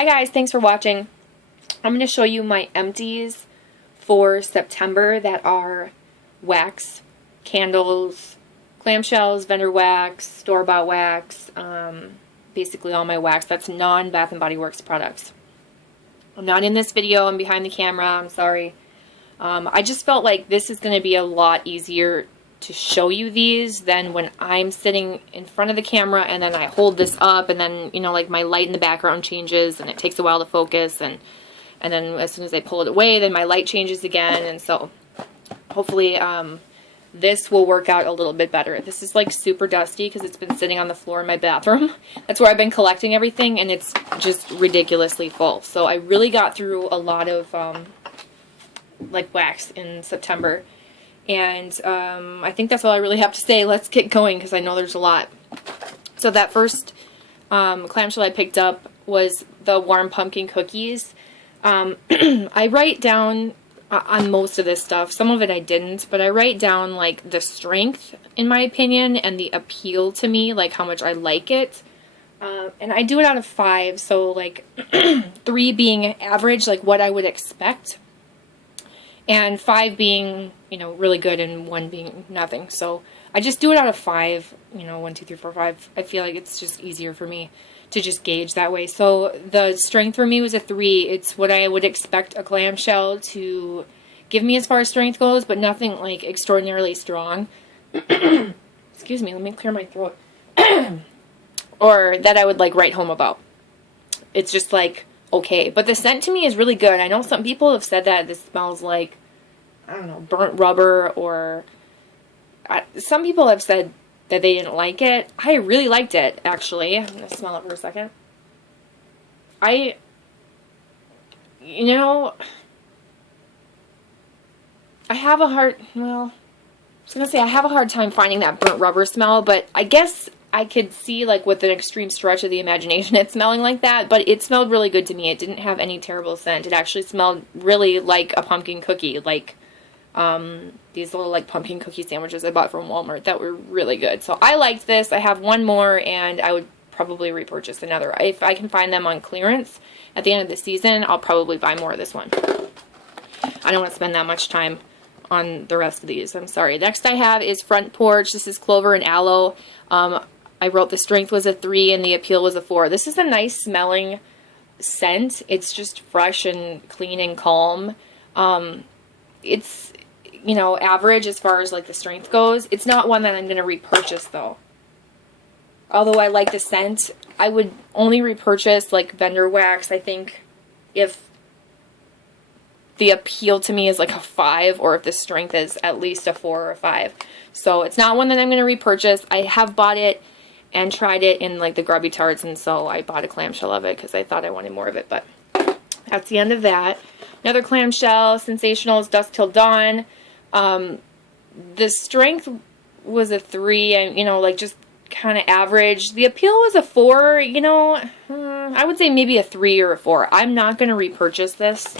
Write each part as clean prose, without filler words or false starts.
Hi guys, thanks for watching. I'm going to show you my empties for September that are wax, candles, clamshells, vendor wax, store-bought wax, basically all my wax. That's non-Bath & Body Works products. I'm not in this video, I'm behind the camera, I'm sorry. I just felt like this is going to be a lot easier to show you these than when I'm sitting in front of the camera and then I hold this up and then, you know, like my light in the background changes and it takes a while to focus, and then as soon as I pull it away then my light changes again, and so hopefully this will work out a little bit better. This is like super dusty because it's been sitting on the floor in my bathroom. That's where I've been collecting everything, and it's just ridiculously full. So I really got through a lot of like wax in September. And I think that's all I really have to say. Let's get going because I know there's a lot. So that first clamshell I picked up was the warm pumpkin cookies. I write down on most of this stuff. Some of it I didn't, but I write down like the strength in my opinion and the appeal to me, like how much I like it. And I do it out of 5, so like 3 being average, like what I would expect. And 5 being, you know, really good, and 1 being nothing. So I just do it out of 5, you know, 1, 2, 3, 4, 5. I feel like it's just easier for me to just gauge that way. So the strength for me was a 3. It's what I would expect a clamshell to give me as far as strength goes, but nothing like extraordinarily strong. Excuse me, let me clear my throat. Or that I would like write home about. It's just like, okay. But the scent to me is really good. I know some people have said that this smells like, I don't know, burnt rubber, or some people have said that they didn't like it. I really liked it, actually. I'm going to smell it for a second. You know, I have a hard, well, I was going to say I have a hard time finding that burnt rubber smell, but I guess I could see, like, with an extreme stretch of the imagination, it smelling like that, but it smelled really good to me. It didn't have any terrible scent. It actually smelled really like a pumpkin cookie, like these little, like, pumpkin cookie sandwiches I bought from Walmart that were really good. So I liked this. I have 1 more, and I would probably repurchase another. If I can find them on clearance at the end of the season, I'll probably buy more of this one. I don't want to spend that much time on the rest of these. I'm sorry. Next I have is Front Porch. This is clover and aloe. I wrote the strength was a 3 and the appeal was a 4. This is a nice smelling scent. It's just fresh and clean and calm. It's, you know, average as far as like the strength goes. It's not one that I'm going to repurchase though. Although I like the scent, I would only repurchase like vendor wax, I think, if the appeal to me is like a 5, or if the strength is at least a 4 or a 5. So it's not one that I'm going to repurchase. I have bought it and tried it in like the grubby tarts, and so I bought a clamshell of it because I thought I wanted more of it, but that's the end of that. Another clamshell, Sensationals Dusk Till Dawn. The strength was a 3, and, you know, like just kind of average. The appeal was a 4, you know, I would say maybe a 3 or a 4. I'm not going to repurchase this.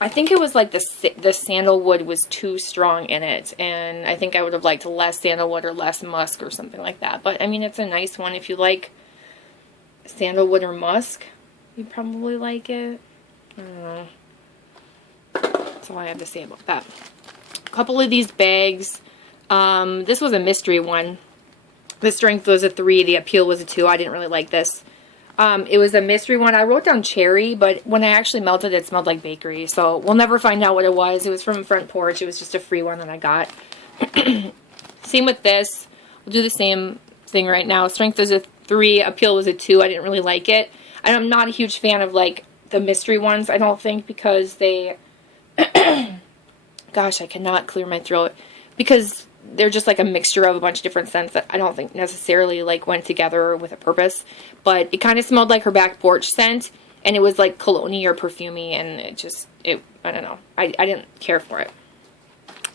I think it was like the sandalwood was too strong in it, and I think I would have liked less sandalwood or less musk or something like that. But I mean, it's a nice one. If you like sandalwood or musk, you'd probably like it. I don't know. That's all I have to say about that. A couple of these bags. This was a mystery one. The strength was a 3. The appeal was a 2. I didn't really like this. It was a mystery one. I wrote down cherry, but when I actually melted it, it smelled like bakery. So we'll never find out what it was. It was from Front Porch. It was just a free one that I got. Same with this. We'll do the same thing right now. Strength was a 3. Appeal was a 2. I didn't really like it. I'm not a huge fan of, like, the mystery ones, I don't think, because they... Gosh, I cannot clear my throat. Because they're just like a mixture of a bunch of different scents that I don't think necessarily like went together with a purpose. But it kind of smelled like her back porch scent, and it was like cologne-y or perfumey, and I don't know. I didn't care for it.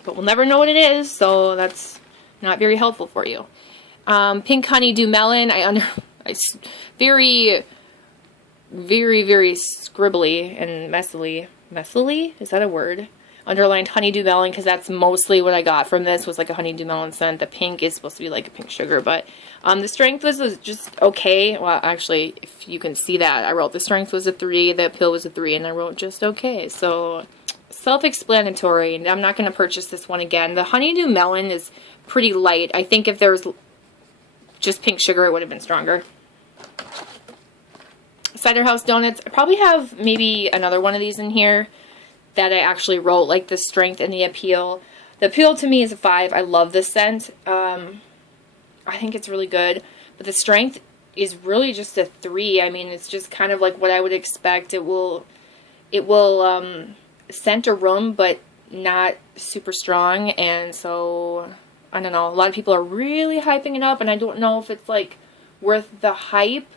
But we'll never know what it is, so that's not very helpful for you. Pink Honeydew Melon. Very, very, very scribbly and messily. Messily? Is that a word? underlined honeydew melon, because that's mostly what I got from this, was like a honeydew melon scent. The pink is supposed to be like a pink sugar, but the strength was just okay. Well, actually, if you can see that, I wrote the strength was a 3, the appeal was a 3, and I wrote just okay. So self-explanatory, and I'm not going to purchase this one again. The honeydew melon is pretty light. I think if there was just pink sugar, it would have been stronger. Cider House Donuts. I probably have maybe another one of these in here that I actually wrote, like the strength and the appeal. The appeal to me is a 5. I love this scent. I think it's really good. But the strength is really just a 3. I mean, it's just kind of like what I would expect. It will scent a room, but not super strong. And so, I don't know. A lot of people are really hyping it up, and I don't know if it's like worth the hype,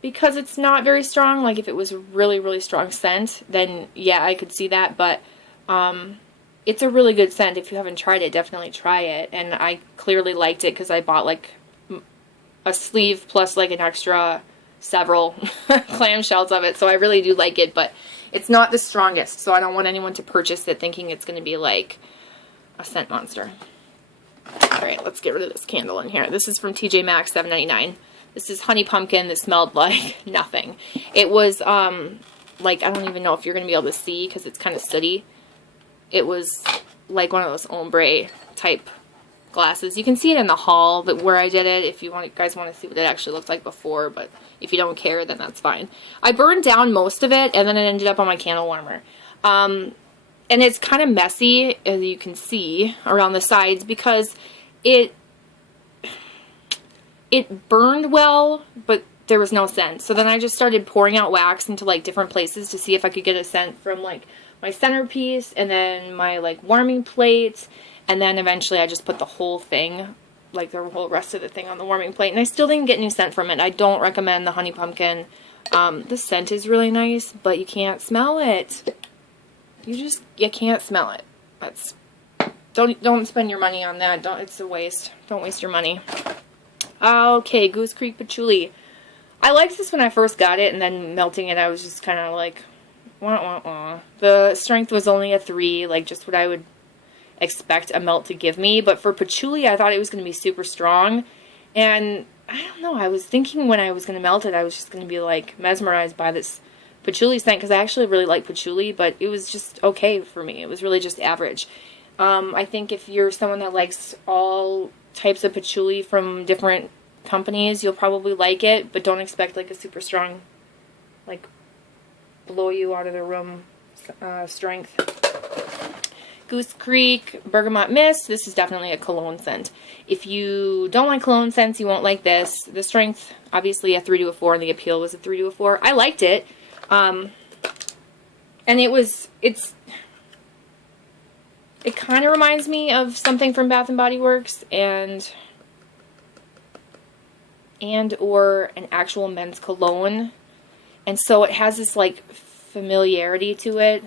because it's not very strong. Like if it was a really, really strong scent, then yeah, I could see that. But it's a really good scent. If you haven't tried it, definitely try it. And I clearly liked it because I bought like a sleeve plus like an extra several clamshells of it. So I really do like it, but it's not the strongest. So I don't want anyone to purchase it thinking it's going to be like a scent monster. Alright, let's get rid of this candle in here. This is from TJ Maxx, $7.99. This is honey pumpkin that smelled like nothing. It was, like, I don't even know if you're going to be able to see because it's kind of sooty. It was like one of those ombre type glasses. You can see it in the haul where I did it if you guys want to see what it actually looked like before, but if you don't care, then that's fine. I burned down most of it, and then it ended up on my candle warmer. And it's kind of messy, as you can see, around the sides, because it burned well, but there was no scent. So then I just started pouring out wax into like different places to see if I could get a scent from like my centerpiece and then my like warming plate. And then eventually I just put the whole thing, like the whole rest of the thing on the warming plate. And I still didn't get any scent from it. I don't recommend the honey pumpkin. The scent is really nice, but you can't smell it. You can't smell it. Don't spend your money on that. It's a waste. Don't waste your money. Okay, Goose Creek Patchouli. I liked this when I first got it, and then melting it, I was just kind of like, wah, wah, wah. The strength was only a 3, like just what I would expect a melt to give me. But for patchouli, I thought it was going to be super strong. And I don't know, I was thinking when I was going to melt it, I was just going to be like mesmerized by this patchouli scent, because I actually really like patchouli, but it was just okay for me. It was really just average. I think if you're someone that likes all types of patchouli from different companies, you'll probably like it, but don't expect like a super strong, like blow you out of the room strength. Goose Creek Bergamot Mist. This is definitely a cologne scent. If you don't like cologne scents, you won't like this. The strength, obviously a 3 to a 4, and the appeal was a 3 to a 4. I liked it. And it kind of reminds me of something from Bath & Body Works and or an actual men's cologne. And so it has this like familiarity to it.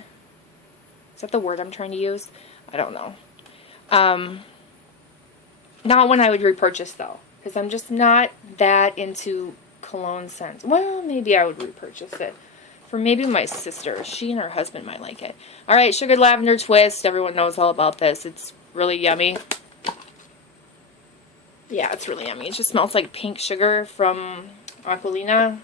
Is that the word I'm trying to use? I don't know. Not one I would repurchase though, because I'm just not that into cologne scents. Well, maybe I would repurchase it for maybe my sister. She and her husband might like it. Alright, Sugared Lavender Twist. Everyone knows all about this. It's really yummy. Yeah, it's really yummy. It just smells like pink sugar from Aquilina.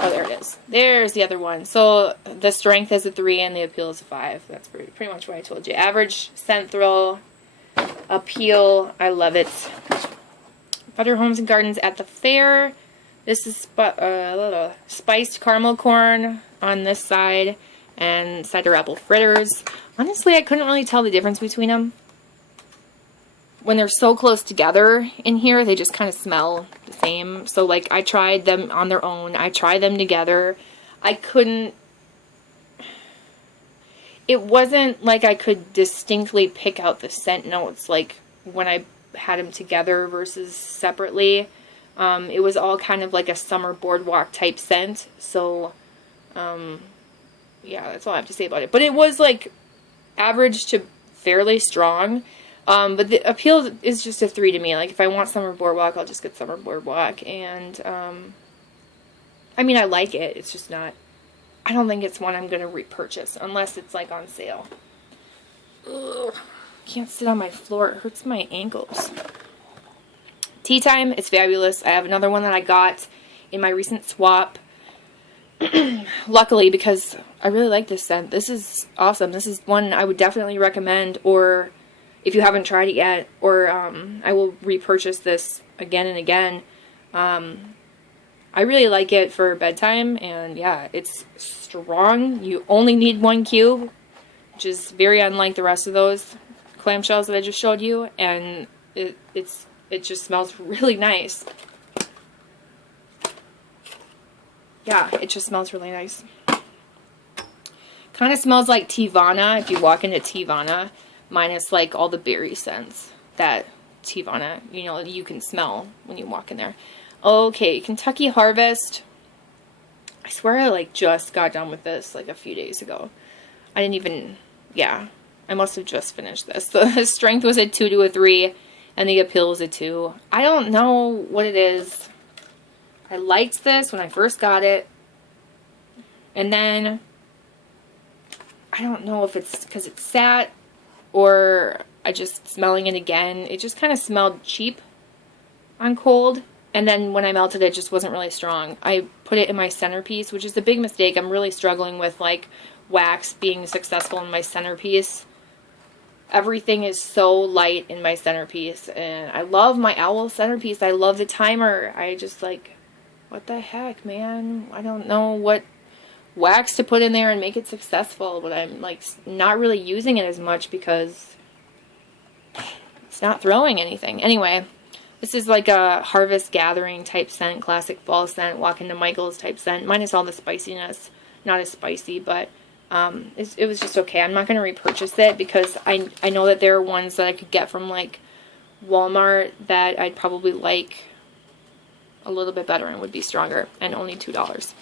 Oh, there it is. There's the other one. So the strength is a 3 and the appeal is a 5. That's pretty much what I told you. Average scent thrill, appeal. I love it. Butter Homes and Gardens at the Fair. This is spiced caramel corn on this side and cider apple fritters. Honestly, I couldn't really tell the difference between them. When they're so close together in here, they just kind of smell the same. So, like, I tried them on their own. I tried them together. I couldn't... It wasn't like I could distinctly pick out the scent notes, like, when I had them together versus separately. It was all kind of like a summer boardwalk type scent. So, yeah, that's all I have to say about it. But it was, like, average to fairly strong. But the appeal is just a 3 to me. Like, if I want Summer Boardwalk, I'll just get Summer Boardwalk. And, I mean, I like it. It's just not... I don't think it's one I'm going to repurchase unless it's like on sale. Ugh. Can't sit on my floor. It hurts my ankles. Tea Time. It's fabulous. I have another one that I got in my recent swap. Luckily, because I really like this scent. This is awesome. This is one I would definitely recommend, or if you haven't tried it yet, or I will repurchase this again and again. I really like it for bedtime, and yeah, it's strong. You only need 1 cube, which is very unlike the rest of those clamshells that I just showed you, and it just smells really nice. Yeah, it just smells really nice. Kind of smells like Tivana if you walk into Tivana, minus like all the berry scents that Tivana, you know, you can smell when you walk in there. Okay, Kentucky Harvest. I swear I like just got done with this like a few days ago. I didn't even, yeah, I must have just finished this. The strength was a 2 to a 3, and the appeal was a 2. I don't know what it is. I liked this when I first got it, and then I don't know if it's because it sat or I just smelling it again. It just kind of smelled cheap on cold, and then when I melted it just wasn't really strong. I put it in my centerpiece, which is a big mistake. I'm really struggling with like wax being successful in my centerpiece. Everything is so light in my centerpiece, and I love my owl centerpiece. I love the timer. I just like, what the heck, man? I don't know what wax to put in there and make it successful, but I'm like not really using it as much because it's not throwing anything. Anyway, this is like a harvest gathering type scent, classic fall scent, walk into Michael's type scent, minus all the spiciness. Not as spicy, but it was just okay. I'm not going to repurchase it because I know that there are ones that I could get from like Walmart that I'd probably like a little bit better and would be stronger, and only $2.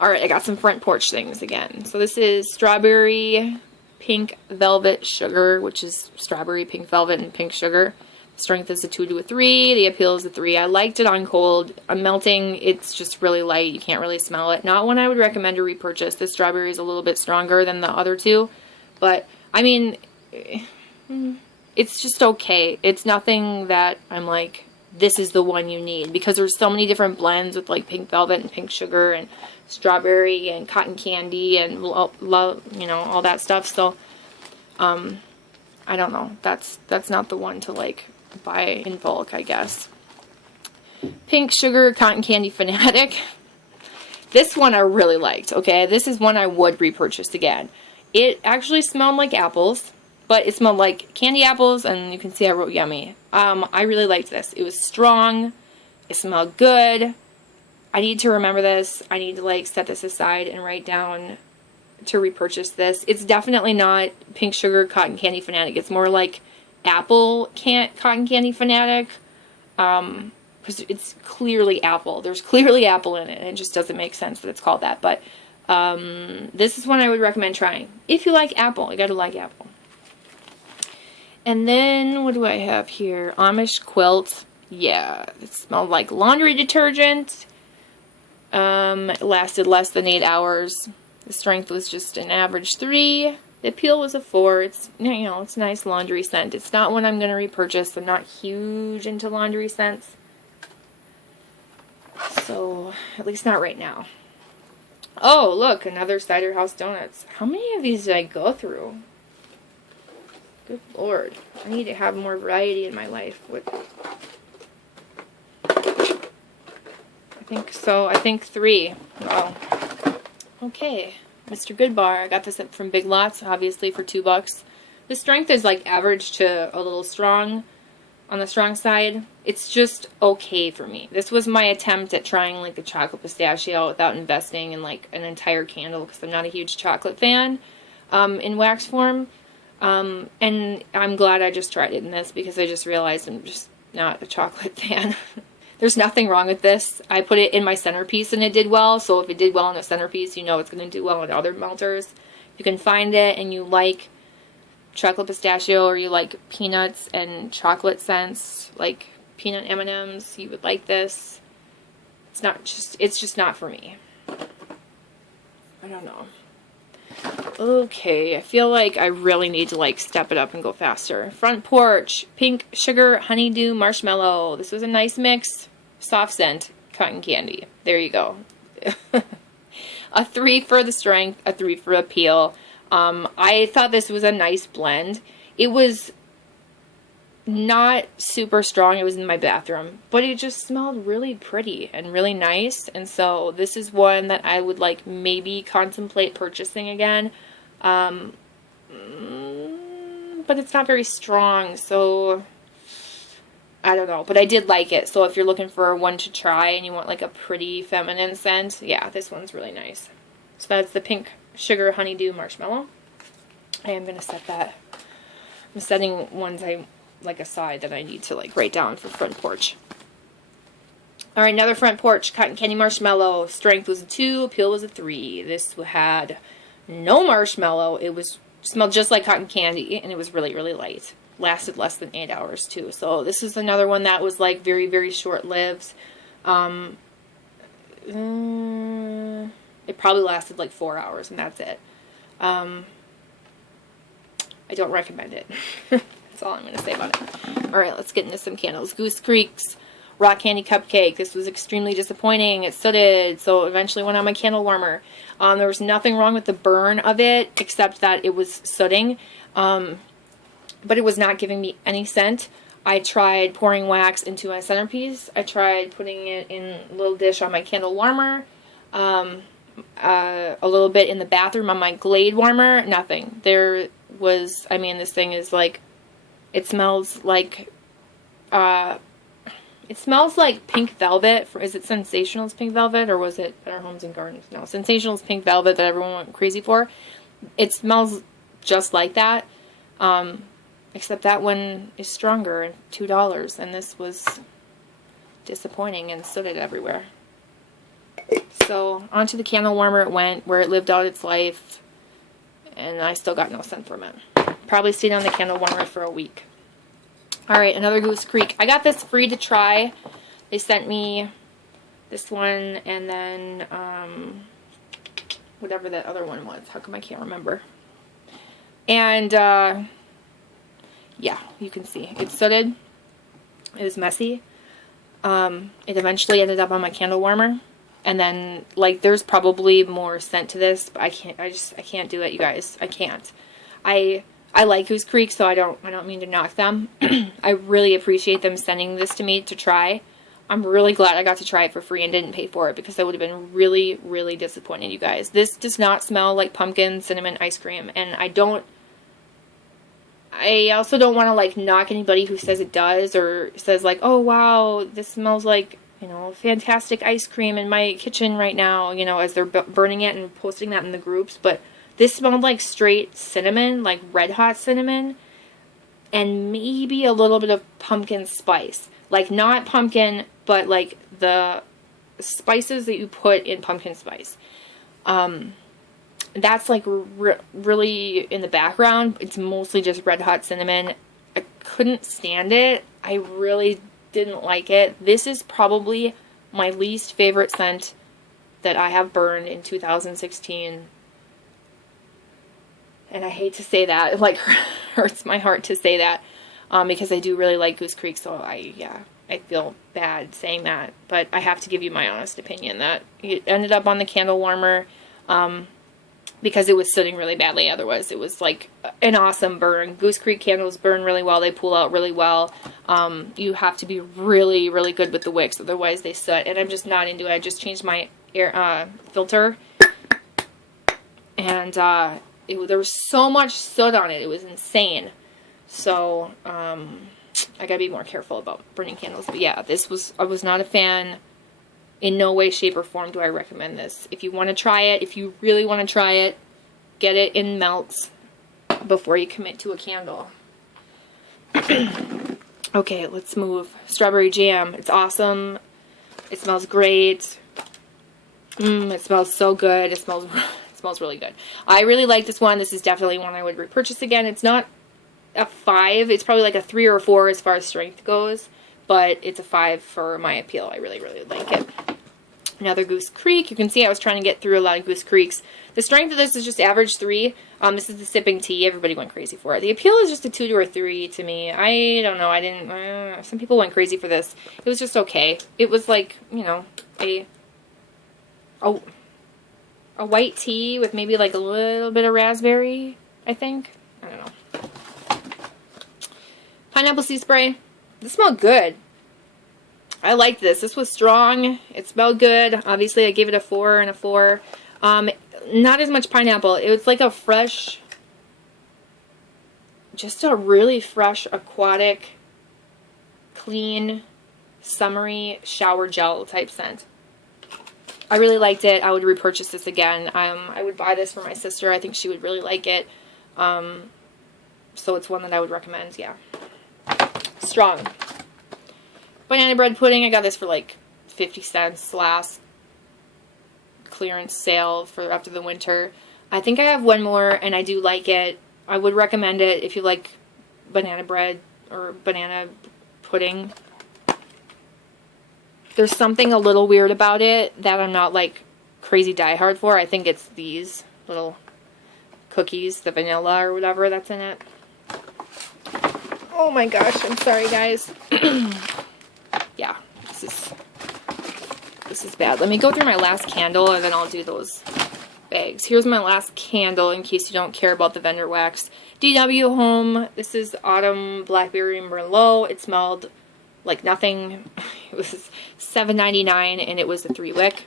Alright, I got some front porch things again. So this is strawberry pink velvet sugar, which is strawberry, pink velvet, and pink sugar. Strength is a 2 to a 3. The appeal is a 3. I liked it on cold. On melting, it's just really light. You can't really smell it. Not one I would recommend to repurchase. This strawberry is a little bit stronger than the other two. But, I mean, it's just okay. It's nothing that I'm like, this is the one you need, because there's so many different blends with like pink velvet and pink sugar and strawberry and cotton candy and you know, all that stuff. So I don't know, that's not the one to like buy in bulk, I guess. Pink sugar cotton candy fanatic. This one I really liked. Okay, this is one I would repurchase again. It actually smelled like apples, but it smelled like candy apples, and you can see I wrote yummy. I really liked this. It was strong. It smelled good. I need to remember this. I need to like set this aside and write down to repurchase this. It's definitely not pink sugar cotton candy fanatic. It's more like apple cotton candy fanatic. Because it's clearly apple. There's clearly apple in it, and it just doesn't make sense that it's called that. But this is one I would recommend trying. If you like apple, you gotta like apple. And then, what do I have here? Amish quilt. Yeah, it smelled like laundry detergent. It lasted less than 8 hours. The strength was just an average 3. The appeal was a 4. It's, you know, it's a nice laundry scent. It's not one I'm going to repurchase. I'm not huge into laundry scents. So, at least not right now. Oh, look, another Cider House Donuts. How many of these did I go through? Good Lord. I need to have more variety in my life. I think so. I think 3. Wow. Okay. Mr. Goodbar. I got this from Big Lots, obviously, for $2. The strength is like average to a little strong, on the strong side. It's just okay for me. This was my attempt at trying like the chocolate pistachio without investing in like an entire candle, because I'm not a huge chocolate fan in wax form. And I'm glad I just tried it in this, because I just realized I'm just not a chocolate fan. There's nothing wrong with this. I put it in my centerpiece and it did well, so if it did well in the centerpiece, you know it's going to do well in other melters. If you can find it and you like chocolate pistachio, or you like peanuts and chocolate scents, like peanut M&Ms, you would like this. It's just not for me. I don't know. Okay, I feel like I really need to like step it up and go faster. Front porch, pink sugar, honeydew, marshmallow. This was a nice mix. Soft scent, cotton candy. There you go. A 3 for the strength, a 3 for appeal. I thought this was a nice blend. It was not super strong. It was in my bathroom, but it just smelled really pretty and really nice. And so this is one that I would like maybe contemplate purchasing again. But it's not very strong, so I don't know. But I did like it. So if you're looking for one to try and you want like a pretty feminine scent, yeah, this one's really nice. So that's the pink sugar honeydew marshmallow. I am going to set that. I'm setting ones I like aside that I need to like write down for front porch. All right, another front porch, cotton candy marshmallow. Strength was a 2, appeal was a 3. This had no marshmallow. It was smelled just like cotton candy, and it was really, really light. Lasted less than 8 hours too. So this is another one that was like very, very short-lived. It probably lasted like 4 hours, and that's it. I don't recommend it. That's all I'm going to say about it. All right, let's get into some candles. Goose Creek's Rock Candy Cupcake. This was extremely disappointing. It sootted, so eventually went on my candle warmer. There was nothing wrong with the burn of it, except that it was sooting. But it was not giving me any scent. I tried pouring wax into my centerpiece. I tried putting it in a little dish on my candle warmer. A little bit in the bathroom on my Glade warmer. Nothing. There was, I mean, this thing is like, it smells like pink velvet. Is it Sensational's pink velvet, or was it Better Homes and Gardens? No, Sensational's pink velvet that everyone went crazy for. It smells just like that, except that one is stronger and $2, and this was disappointing and sooted everywhere. So onto the candle warmer it went, where it lived out its life, and I still got no scent from it. Probably stayed on the candle warmer for a week. Alright, another Goose Creek. I got this free to try. They sent me this one, and then whatever that other one was. How come I can't remember? And yeah, you can see. It's sooted. It was messy. It eventually ended up on my candle warmer. And then, like, there's probably more scent to this, but I can't do it, you guys. I can't. I like Goose Creek, so I don't mean to knock them. I really appreciate them sending this to me to try. I'm really glad I got to try it for free and didn't pay for it, because I would have been really, really disappointed, you guys. This does not smell like pumpkin cinnamon ice cream, and I also don't want to, like, knock anybody who says it does, or says, like, oh, wow, this smells like, you know, fantastic ice cream in my kitchen right now, you know, as they're burning it and posting that in the groups. But this smelled like straight cinnamon, like red hot cinnamon, and maybe a little bit of pumpkin spice. Like, not pumpkin, but like the spices that you put in pumpkin spice. That's like really in the background. It's mostly just red hot cinnamon. I couldn't stand it. I really didn't like it. This is probably my least favorite scent that I have burned in 2016. And I hate to say that. It like hurts my heart to say that, because I do really like Goose Creek, so I feel bad saying that. But I have to give you my honest opinion that it ended up on the candle warmer because it was sitting really badly. Otherwise, it was like an awesome burn. Goose Creek candles burn really well. They pull out really well. You have to be really, really good with the wicks, otherwise they soot. And I'm just not into it. I just changed my air filter, and there was so much soot on it. It was insane. So I gotta be more careful about burning candles. But yeah, I was not a fan. In no way, shape, or form do I recommend this. If you want to try it, if you really want to try it, get it in melts before you commit to a candle. Okay, let's move. Strawberry jam. It's awesome. It smells great. It smells so good. It smells really good. I really like this one. This is definitely one I would repurchase again. It's not a 5. It's probably like a 3 or a 4 as far as strength goes, but it's a 5 for my appeal. I really, really like it. Another Goose Creek. You can see I was trying to get through a lot of Goose Creeks. The strength of this is just average 3. This is the sipping tea. Everybody went crazy for it. The appeal is just a 2 or a 3 to me. I don't know. I didn't... some people went crazy for this. It was just okay. It was like, you know, a white tea with maybe like a little bit of raspberry, I think. I don't know. Pineapple sea spray. This smelled good. I liked this. This was strong. It smelled good. Obviously, I gave it a 4 and a 4. Not as much pineapple. It was like a fresh, just a really fresh, aquatic, clean, summery shower gel type scent. I really liked it. I would repurchase this again. I would buy this for my sister. I think she would really like it. So it's one that I would recommend. Yeah. Strong. Banana bread pudding. I got this for like 50 cents last clearance sale for after the winter. I think I have one more and I do like it. I would recommend it if you like banana bread or banana pudding. There's something a little weird about it that I'm not like crazy diehard for. I think it's these little cookies, the vanilla or whatever that's in it. Oh my gosh, I'm sorry guys. Yeah, this is bad. Let me go through my last candle and then I'll do those bags. Here's my last candle in case you don't care about the vendor wax. DW Home. This is Autumn Blackberry Merlot. It smelled like nothing. It was $7.99 and it was a 3-wick.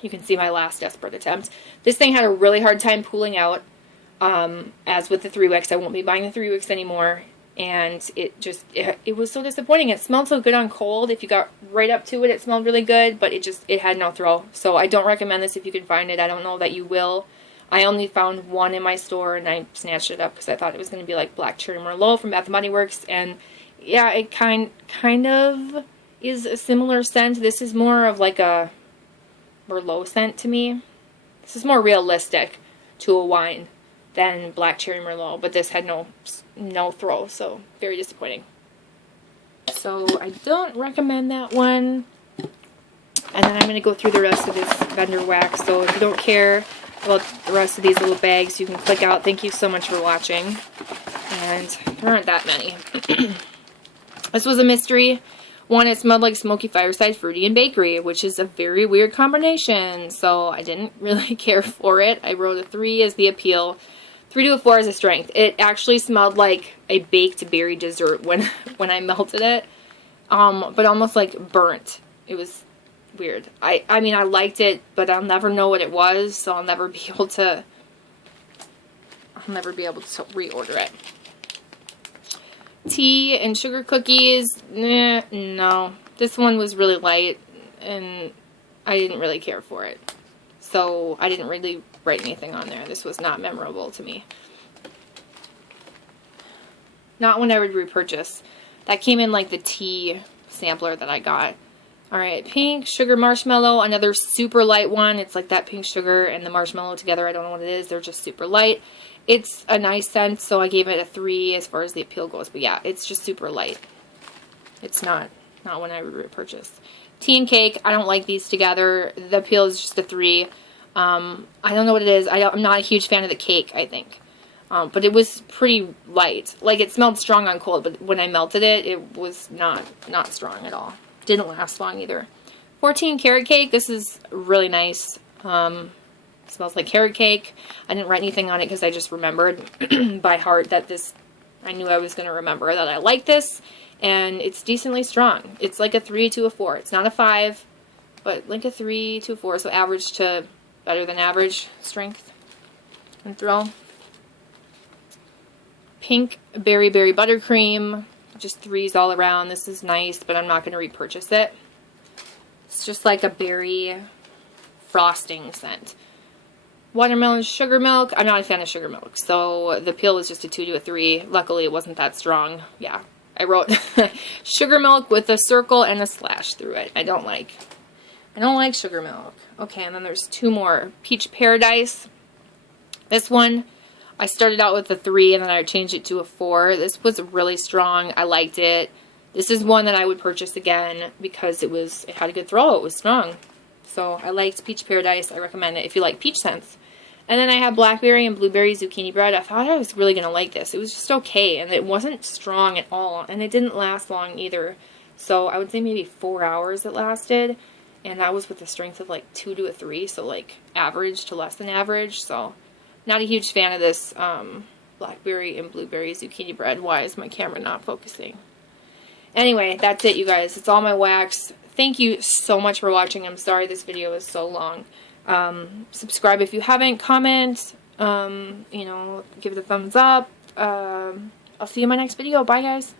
You can see my last desperate attempt. This thing had a really hard time pooling out. As with the 3-wicks, I won't be buying the 3-wicks anymore. And it was so disappointing. It smelled so good on cold. If you got right up to it, it smelled really good, but it had no throw. So I don't recommend this if you can find it. I don't know that you will. I only found one in my store and I snatched it up because I thought it was going to be like Black Cherry Merlot from Bath & Body Works. And yeah, it kind of is a similar scent. This is more of like a Merlot scent to me. This is more realistic to a wine than Black Cherry Merlot, but this had no throw, so very disappointing. So I don't recommend that one. And then I'm going to go through the rest of this vendor wax. So if you don't care about the rest of these little bags, you can click out. Thank you so much for watching. And there aren't that many. This was a mystery. One, it smelled like Smoky Fireside Fruity and Bakery, which is a very weird combination. So I didn't really care for it. I wrote a 3 as the appeal. 3 to a 4 as a strength. It actually smelled like a baked berry dessert when I melted it. But almost like burnt. It was weird. I mean, I liked it, but I'll never know what it was, so I'll never be able to reorder it. Tea and sugar cookies. No. This one was really light, and I didn't really care for it. So I didn't really write anything on there. This was not memorable to me. Not one I would repurchase. That came in like the tea sampler that I got. Alright, pink sugar marshmallow, another super light one. It's like that pink sugar and the marshmallow together. I don't know what it is. They're just super light. It's a nice scent, so I gave it a 3 as far as the appeal goes. But yeah, it's just super light. It's not one I would repurchase. Tea and cake, I don't like these together. The appeal is just a 3. I don't know what it is. I'm not a huge fan of the cake, I think. But it was pretty light. Like, it smelled strong on cold, but when I melted it, it was not strong at all. Didn't last long either. 14 carrot cake. This is really nice. Smells like carrot cake. I didn't write anything on it because I just remembered by heart that I knew I was going to remember that I like this. And it's decently strong. It's like a 3 to a 4. It's not a 5, but like a 3 to a 4. So average to better than average strength and throw. Pink berry buttercream. Just 3s all around. This is nice, but I'm not going to repurchase it. It's just like a berry frosting scent. Watermelon sugar milk. I'm not a fan of sugar milk, so the appeal was just a 2 to a 3. Luckily, it wasn't that strong. Yeah, I wrote sugar milk with a circle and a slash through it. I don't like sugar milk. Okay, and then there's 2 more. Peach Paradise. This one, I started out with a 3 and then I changed it to a 4. This was really strong. I liked it. This is one that I would purchase again because it had a good throw. It was strong. So I liked Peach Paradise. I recommend it if you like peach scents. And then I have blackberry and blueberry zucchini bread. I thought I was really going to like this. It was just okay, and it wasn't strong at all, and it didn't last long either. So I would say maybe 4 hours it lasted, and that was with a strength of like 2 to a 3, so like average to less than average. So not a huge fan of this blackberry and blueberry zucchini bread. Why is my camera not focusing? Anyway, that's it, you guys. It's all my wax. Thank you so much for watching. I'm sorry this video is so long. Subscribe if you haven't, comment, you know, give it a thumbs up. I'll see you in my next video. Bye, guys.